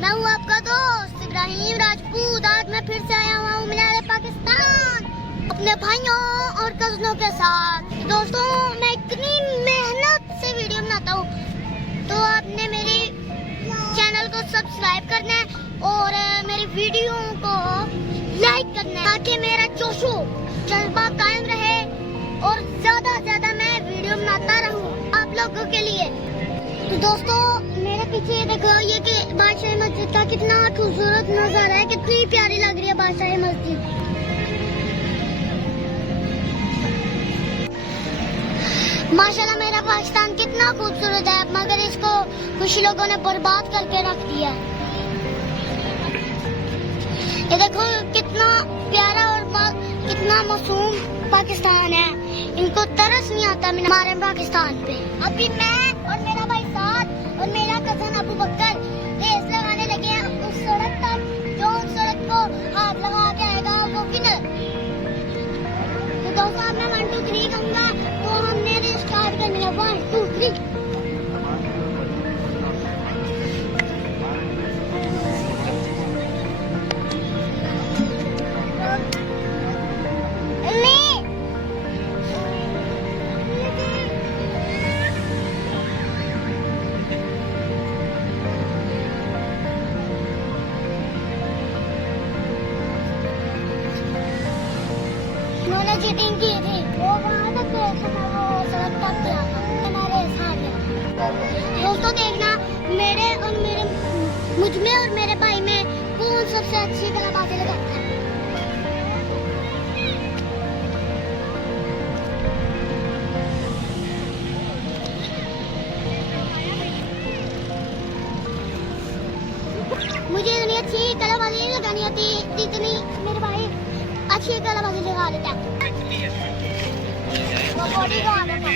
मैं हूँ आपका दोस्त इब्राहिम राजपूत। आज मैं फिर से आया हुआ हूँ मीनार पाकिस्तान अपने भाइयों और कज़नों के साथ। दोस्तों, मैं इतनी मेहनत से वीडियो बनाता हूँ, तो आपने मेरे चैनल को सब्सक्राइब करना है और मेरी वीडियो को लाइक करना है, ताकि मेरा जोशो जज्बा कायम रहे और ज्यादा से ज्यादा मैं वीडियो बनाता रहूँ आप लोगों के लिए। तो दोस्तों, मेरे पीछे ये देखो, ये कि बादशाही मस्जिद का कितना खूबसूरत नजारा है, कितनी प्यारी लग रही है बादशाही मस्जिद। माशाल्लाह मेरा पाकिस्तान कितना खूबसूरत है, मगर इसको कुछ लोगों ने बर्बाद करके रख दिया। ये देखो कितना प्यारा और कितना मासूम पाकिस्तान है। इनको तरस नहीं आता हमारे पाकिस्तान पे। अभी मैं और मेरा भाई साथ और मेरा कजन अबू बकर रेस लगाने लगे हैं उस सड़क तक, जो उस सड़क को हाथ लगा के आएगा वो विनर। तो दोस्तों, अब मैं 1 2 3 कहूँगा, तो हमने रेस स्टार्ट करनी है। 1 2 3। उन्होंने चीटिंग की थी, वो वहाँ तक गए थे, वो सड़क तक गया था, हमारे साथ गया। दोस्तों देखना, मुझ में और मेरे भाई में कौन सबसे अच्छी कलाबाजी लगाता है। मुझे इतनी अच्छी कलाबाजी नहीं लगानी होती जितनी मेरे भाई अच्छी कलाबाजी लगा लेता है। वो बॉडी का आना था।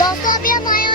दोस्तों, अभी हम आए